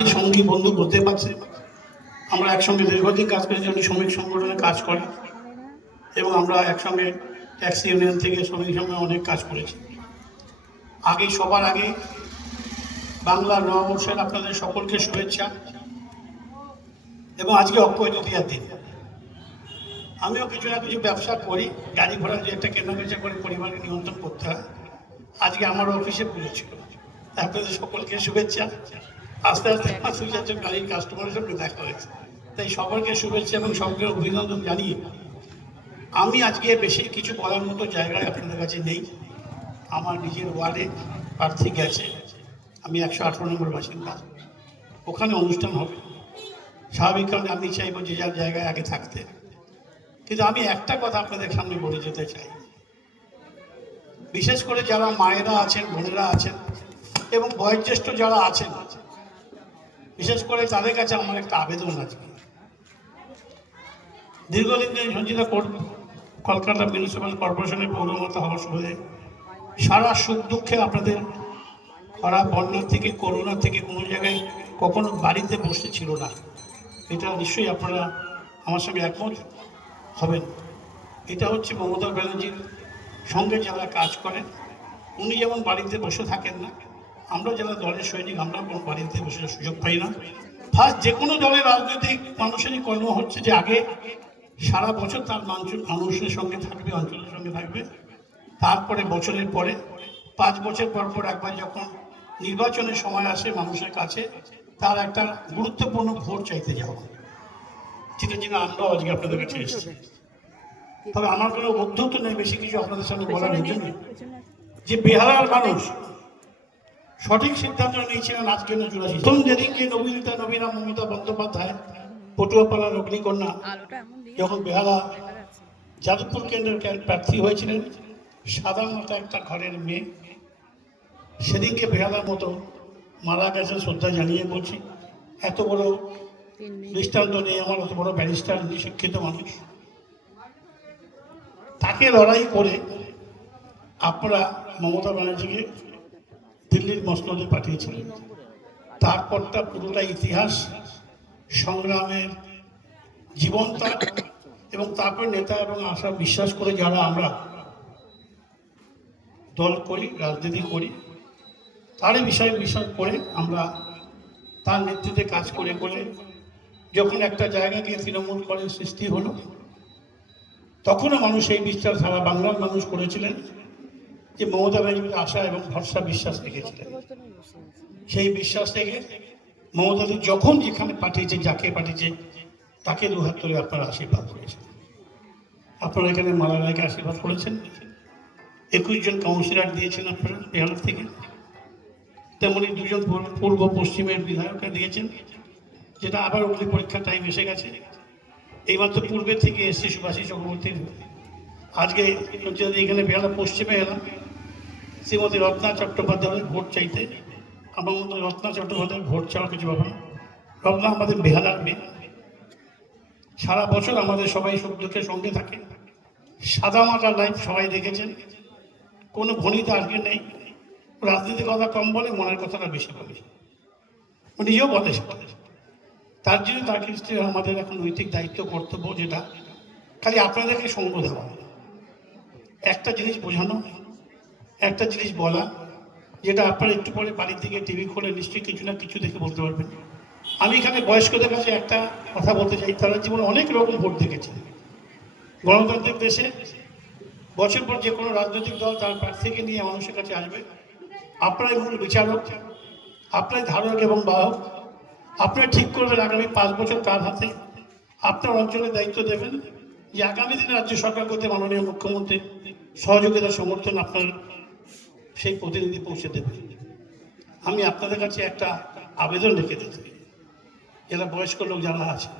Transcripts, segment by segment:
সঙ্গী বন্ধু বলতে পারছে। আমরা একসঙ্গে দীর্ঘদিন কাজ করেছি, উনি শ্রমিক সংগঠনে কাজ করে এবং আমরা একসঙ্গে ট্যাক্সি ইউনিয়ন থেকে শ্রমিক সঙ্গে অনেক কাজ করেছি। আগে সবার আগে বাংলার নববর্ষের আপনাদের সকলকে শুভেচ্ছা এবং আজকে অক্ষয় তৃতীয়ার দিন। আমিও কিছু না কিছু ব্যবসা করি, গাড়ি ঘোড়া যে একটা কেনাবেচা করে পরিবারকে নিয়ন্ত্রণ করতে হয়। আজকে আমার অফিসে পুজো ছিল, আপনাদের সকলকে শুভেচ্ছা। আস্তে আস্তে 5-6 গাড়ির কাস্টমারের সঙ্গে দেখা হয়েছে, তাই সকলকে শুভেচ্ছা এবং সকলকে অভিনন্দন জানিয়ে আমি আজকে বেশি কিছু বলার মতো জায়গায় আপনাদের কাছে নেই। আমার নিজের ওয়ার্ডে প্রার্থী গেছে, আমি 118 নম্বর বাসিন্দা, ওখানে অনুষ্ঠান হবে। স্বাভাবিক কারণে আমি চাইবো যে যার জায়গায় আগে থাকতে, কিন্তু আমি একটা কথা আপনাদের সামনে বলে যেতে চাই। বিশেষ করে যারা মায়েরা আছেন, বোনেরা আছেন এবং বয়োজ্যেষ্ঠ যারা আছেন, বিশেষ করে তাদের কাছে আমার একটা আবেদন আছে। দীর্ঘদিন ধরে সঞ্চিতা কলকাতা মিউনিসিপ্যাল কর্পোরেশনের পৌরমাতা হওয়ার সুবাদে সারা সুখ দুঃখে আপনাদের খরা বন্যা থেকে করোনা থেকে কোনো জায়গায় কখনো বাড়িতে বসে ছিল না। এটা নিশ্চয়ই আপনারা আমার সঙ্গে একমত হবেন। এটা হচ্ছে মমতা ব্যানার্জির সঙ্গে যারা কাজ করেন, উনি যেমন বাড়িতে বসে থাকেন না, আমরা যারা দলের সৈনিক আমরা কোনো বাড়িতে বসে সুযোগ পাই না। ফার্স্ট যে কোনো দলের রাজনৈতিক মানুষেরই কর্ম হচ্ছে যে আগে সারা বছর তার মানুষের সঙ্গে থাকবে, অঞ্চলের সঙ্গে থাকবে, তারপরে বছরের পরে 5 বছর পর পর একবার যখন নির্বাচনের সময় আসে মানুষের কাছে তার একটা গুরুত্বপূর্ণ ভোট চাইতে যাওয়া, যেটা যেন আমরাও আজকে আপনাদের কাছে এসেছি। তবে আমার কোনো বক্তব্য নেই বেশি কিছু আপনাদের সামনে বলার জন্য, যে বেহালার মানুষ সঠিক সিদ্ধান্ত নিয়েছিলেন আজকে না 84। প্রথম যেদিনকে নবীনা মমতা বন্দ্যোপাধ্যায় পটুয়াপাড়ার অগ্নিকন্যা যখন বেহালা যাদবপুর কেন্দ্রের প্রার্থী হয়েছিলেন, সাদা মাথা একটা ঘরের মেয়ে, সেদিনকে বেহালার মতো মারা গেছেন শ্রদ্ধা জানিয়ে বলছি। এত বড় দৃষ্টান্ত নেই আমার, অত বড় ব্যারিস্টার, শিক্ষিত মানুষ, তাকে লড়াই করে আপনারা মমতা ব্যানার্জিকে দিল্লির মসনদে পাঠিয়েছিলেন। তারপরটা পুরোটা ইতিহাস সংগ্রামের জীবনটা, এবং তারপর নেতা এবং আশা বিশ্বাস করে যারা আমরা দল করি, রাজনীতি করি, তারই বিষয়ে বিশ্বাস করে আমরা তার নেতৃত্বে কাজ করে করে যখন একটা জায়গা গিয়ে তৃণমূল করে সৃষ্টি হলো, তখনও মানুষ এই বিশ্বাস সারা বাংলার মানুষ করেছিলেন যে মমতা ব্যানার্জির আশা এবং ভরসা বিশ্বাস রেখেছিলেন। সেই বিশ্বাস থেকে মমতাদি যখন যেখানে পাঠিয়েছে, যাকে পাঠিয়েছে তাকে দুহাত ধরে আপনারা আশীর্বাদ করেছেন। আপনারা এখানে মালা রায়কে আশীর্বাদ করেছেন, 21 জন কাউন্সিলর দিয়েছেন আপনারা বেহালা থেকে, তেমনি 2 জন পূর্ব পশ্চিমের বিধায়করা দিয়েছেন, যেটা আবার অগ্নি পরীক্ষার টাইম এসে গেছে। এইমাত্র পূর্বে থেকে এসছে সুভাষী চক্রবর্তীর, আজকে এখানে বেহালা পশ্চিমে এলাম শ্রীমতী রত্না চট্টোপাধ্যায়ের ভোট চাইতে। আমার মতো রত্না চট্টোপাধ্যায়ের ভোট চাওয়া কিছু ব্যাপার না। রত্না আমাদের বেহালার মেয়ে, সারা বছর আমাদের সবাই সুখ দুঃখের সঙ্গে থাকে, সাদা মাটা লাইফ সবাই দেখেছেন, কোনো ভনিতা আজকে নেই। রাজনীতির কথা কম বলে, মনের কথাটা বেশি বলে, নিজেও বলে সেটা। তার জন্য তাকে আমাদের এখন নৈতিক দায়িত্ব কর্তব্য, যেটা খালি আপনাদেরকে সঙ্গ দেওয়া, একটা জিনিস বোঝানো, একটা জিনিস বলা, যেটা আপনারা একটু পরে বাড়ির দিকে টিভি খুলে নিশ্চয়ই কিছু না কিছু দেখে বলতে পারবেন। আমি এখানে বয়স্কদের কাছে একটা কথা বলতে চাই, তারা জীবনে অনেক রকম ভোট দেখেছে। গণতান্ত্রিক দেশে বছর পর যে কোনো রাজনৈতিক দল তার প্রার্থীকে নিয়ে মানুষের কাছে আসবে। আপনারাই মূল বিচারক, আপনারাই ধারক এবং বাহক। আপনারা ঠিক করবেন আগামী 5 বছর কার হাতে আপনার অঞ্চলে দায়িত্ব দেবেন, যে আগামী দিনে রাজ্য সরকার করতে মাননীয় মুখ্যমন্ত্রী সহযোগিতা সমর্থন আপনার সেই প্রতিনিধি পৌঁছে দেবে। আমি আপনাদের কাছে একটা আবেদন রেখে দিতে, যারা বয়স্ক লোক যারা আছে,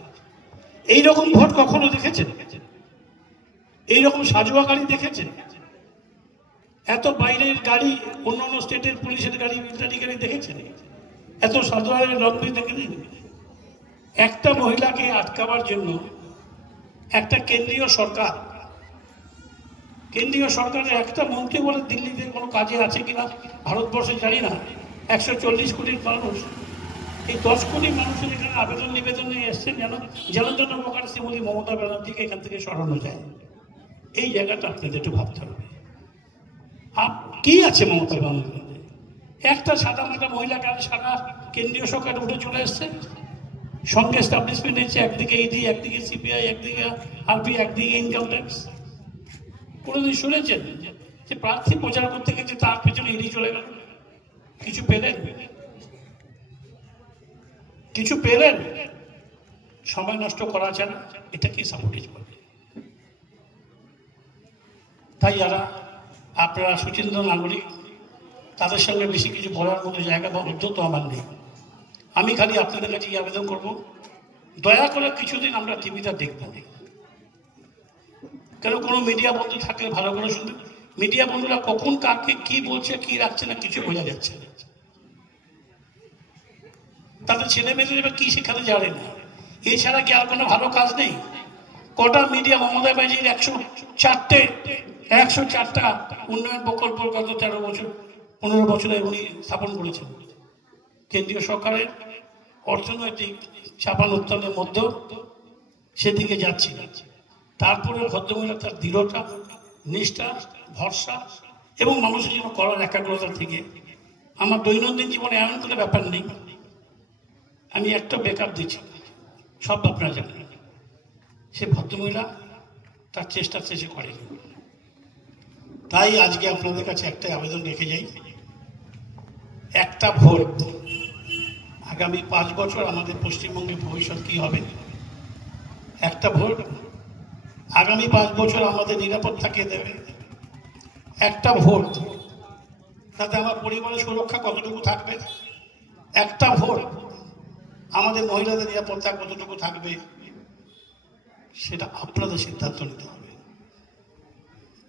এইরকম ভোট কখনো দেখেছেন? এইরকম সাজুয়া গাড়ি দেখেছেন? এত বাইরের গাড়ি, অন্য স্টেটের পুলিশের গাড়ি, মিলিটারি গাড়ি দেখেছেন? এত সাধারণ লম্বি দেখেছেন? একটা মহিলাকে আটকাবার জন্য একটা কেন্দ্রীয় সরকারের একটা মন্ত্রী বলে দিল্লিতে কোনো কাজে আছে কিনা ভারতবর্ষে জানি না, 140 কোটির মানুষ, এই 10 কোটি মানুষের এখানে আবেদন নিবেদন নিয়ে এসছেন যেন জন্য উপকার শ্রীমতী মমতা ব্যানার্জিকে এখান থেকে সরানো যায়। এই জায়গাটা আপনাদের একটু ভাবতে হবে। কি আছে মমতা ব্যানার্জি? একটা সাদা মাটা মহিলাকে সারা কেন্দ্রীয় সরকার উঠে চলে এসছে, সঙ্গে এস্টাবলিশমেন্ট হয়েছে, একদিকে ইডি, একদিকে সিবিআই, একদিকে আরবি, একদিকে ইনকাম ট্যাক্স। কোনোদিন শুনেছেন যে প্রার্থী প্রচার করতে গেছে তার পেছনে ইডি চলে গেল? কিছু পেলেন? কিছু পেলেন? সময় নষ্ট করা যায় না, এটা কি সাপোর্টেজ বলে? তাই যারা আপনারা সুচিন্তিত নাগরিক, তাদের সঙ্গে বেশি কিছু বলার মতো জায়গা বা উদ্যোগ আমার নেই। আমি খালি আপনাদের কাছে আবেদন করব, দয়া করে কিছুদিন আমরা টিভিটা দেখব। কেন কোনো মিডিয়া বন্ধু থাকলে ভালো করে শুনবে। মিডিয়া বন্ধুরা কখন কাকে কি বলছে, কি রাখছে না, কিছু বোঝা যাচ্ছে না। তাদের ছেলে মেয়েদের কি শেখাতে জানে না, এছাড়া কি আর কোনো ভালো কাজ নেই? কটা মিডিয়া মমতা ব্যানার্জির 104টা উন্নয়ন প্রকল্প গত 15 বছরে উনি স্থাপন করেছেন। কেন্দ্রীয় সরকারের অর্থনৈতিক চাপান উত্থানের মধ্যেও সেদিকে যাচ্ছি না। তারপরে ভদ্রমহিলা তার দৃঢ়তা, নিষ্ঠা, ভরসা এবং মানুষের জন্য করার একাগ্রতা থেকে আমার দৈনন্দিন জীবনে এমন কোনো ব্যাপার নেই আমি একটা ব্যাকআপ দিচ্ছি, সব আপনারা জানেন। সে ভদ্রমহিলা তার চেষ্টা শেষে করেনি। তাই আজকে আপনাদের কাছে একটাই আবেদন রেখে যাই, একটা ভোট। আগামী 5 বছর আমাদের পশ্চিমবঙ্গের ভবিষ্যৎ কী হবে? একটা ভোট আগামী 5 বছর আমাদের নিরাপদ থাকিয়ে দেবে। একটা ভোট তাতে আমার পরিবারের সুরক্ষা কতটুকু থাকবে? একটা ভোট আমাদের মহিলাদের নিরাপত্তা কতটুকু থাকবে? সেটা আপনাদের সিদ্ধান্ত নিতে হবে।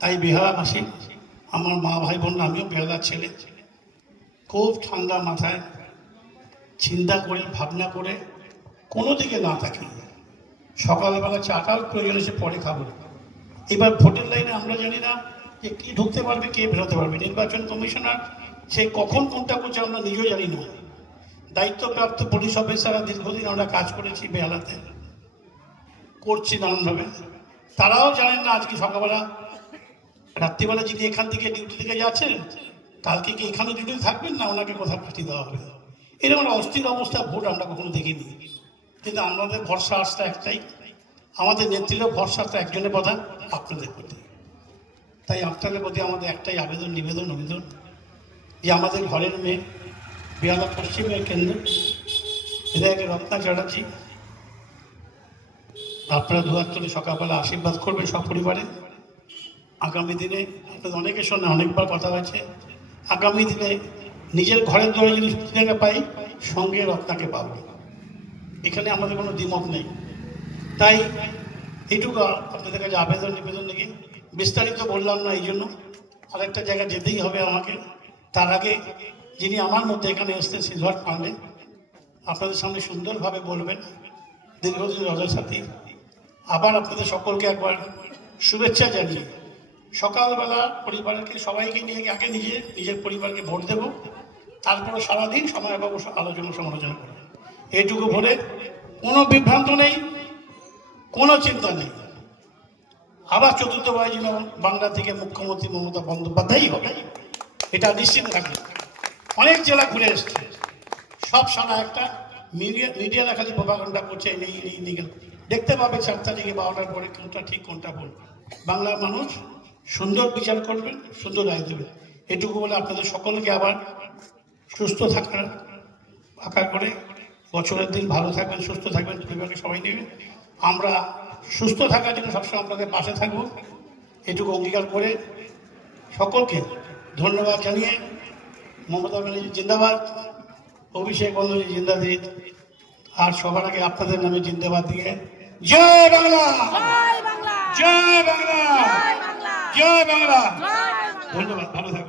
তাই বেহালাবাসী, আমার মা ভাই বোন, আমিও বেহালার ছেলে, খুব ঠান্ডা মাথায় চিন্তা করে ভাবনা করে কোনো দিকে না থাকি, সকালবেলা চাটাও প্রয়োজন এসে পরে খাবো। এবার ভোটের লাইনে আমরা জানি না যে কে ঢুকতে পারবে, কে বেরোতে পারবে। নির্বাচন কমিশনার সে কখন কোনটা করছে আমরা নিজেও জানি না। দায়িত্বপ্রাপ্ত পুলিশ অফিসাররা দীর্ঘদিন আমরা কাজ করেছি বেহালাতে, করছি নানানভাবে, তারাও জানেন না আজকে সকালবেলা রাত্রিবেলা যিনি এখান থেকে ডিউটি থেকে যাচ্ছেন কালকে কি এখানে ডিউটি থাকবেন না ওনাকে কোথাও পাঠিয়ে দেওয়া হবে। এরকম একটা অস্থির অবস্থা ভোট আমরা কখনো দেখিনি। কিন্তু আমাদের ভরসা আস্থা একটাই, আমাদের নেতৃত্বের ভরসা আস্থা একজনের কথা, আপনাদের প্রতি। তাই আপনাদের প্রতি আমাদের একটাই আবেদন, নিবেদন, অভিযোগ যে আমাদের ঘরের মেয়ে, বেহালা পশ্চিমের কেন্দ্র বিধায়ক রত্না চ্যাটার্জি, আপনারা দুয়ার তুলে সকালবেলা আশীর্বাদ করবেন সপরিবারে। আগামী দিনে আপনাদের অনেকের সঙ্গে অনেকবার কথা হয়েছে, আগামী দিনে নিজের ঘরের দরে যদি জায়গা পাই, সঙ্গে রত্নাকে পাবো, এখানে আমাদের কোনো দ্বিমত নেই। তাই এইটুকু আপনাদের কাছে আবেদন নিবেদন নাকি বিস্তারিত বললাম না, এই জন্য আরেকটা জায়গা যেতেই হবে আমাকে। তার আগে যিনি আমার মধ্যে এখানে এসছেন সিদ্ধার্থ পান্ডে, আপনাদের সামনে সুন্দরভাবে বলবেন। দীর্ঘদিন রজা সাথী, আবার আপনাদের সকলকে একবার শুভেচ্ছা জানিয়ে সকালবেলা পরিবারকে সবাইকে নিয়ে আগে নিজের পরিবারকে ভোট দেব, তারপরে সারাদিন সময় পাবো আলোচনা সমালোচনা করব। এইটুকু বলে কোনো বিভ্রান্ত নেই, কোনো চিন্তা নেই। আবার চতুর্থবার যেন বাংলা থেকে মুখ্যমন্ত্রী মমতা বন্দ্যোপাধ্যায়ই হবে, এটা নিশ্চিত থাকবে। অনেক জেলা ঘুরে এসছে, সব সারা একটা মিডিয়ারা খালি প্রোপাগান্ডা করছে, নেই দেখতে পাবে 4 তারিখে 12টার পরে কোনটা ঠিক কোনটা ভুল। বাংলার মানুষ সুন্দর বিচার করবেন, সুন্দর রায় দেবেন। এটুকু বলে আপনাদের সকলকে আবার সুস্থ থাকার আকার করে বছরের দিন ভালো থাকবেন, সুস্থ থাকবেন, পরিবারকে সবাই নেবেন। আমরা সুস্থ থাকার জন্য সবসময় আপনাদের পাশে থাকবো, এটুকু অঙ্গীকার করে সকলকে ধন্যবাদ জানিয়ে মমতা ব্যানার্জি জিন্দাবাদ, অভিষেক বন্দ্যোপাধ্যায় জিন্দাবাদ, আর সবার আগে আপনাদের নামে জিন্দাবাদ দিয়ে জয় বাংলা, জয় বাংলা, জয় বাংলা। ধন্যবাদ, ভালো থাকবেন।